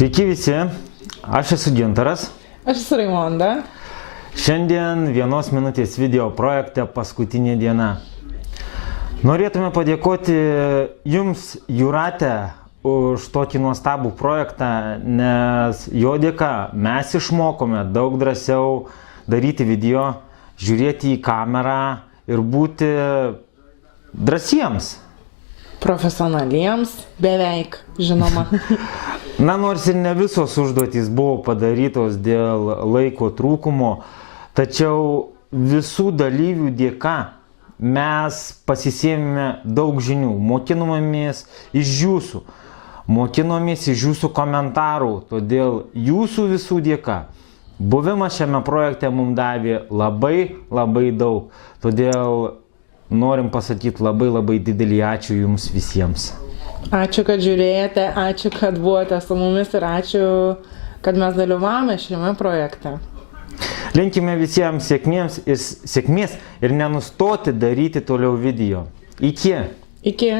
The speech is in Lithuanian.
Sveiki visi, aš esu Gintaras. Aš esu Raimonda. Šiandien 1 minutės video projekte paskutinė diena. Norėtume padėkoti Jums, Jūrate, už tokį nuostabų projektą, nes jo dėka mes išmokome daug drąsiau daryti video, žiūrėti į kamerą ir būti drąsiems. Profesionaliems beveik, žinoma. Na, nors ir ne visos užduotys buvo padarytos dėl laiko trūkumo, tačiau visų dalyvių dėka mes pasisėmėme daug žinių, mokinomės iš jūsų, mokinomės iš jūsų komentarų, todėl jūsų visų dėka buvimas šiame projekte mums davė labai daug, todėl norim pasakyti labai didelį ačiū Jums visiems. Ačiū, kad žiūrėjote, ačiū, kad buvote su mumis ir ačiū, kad mes dalyvavome šiame projekte. Linkime visiems sėkmės ir nenustoti daryti toliau video. Iki. Iki.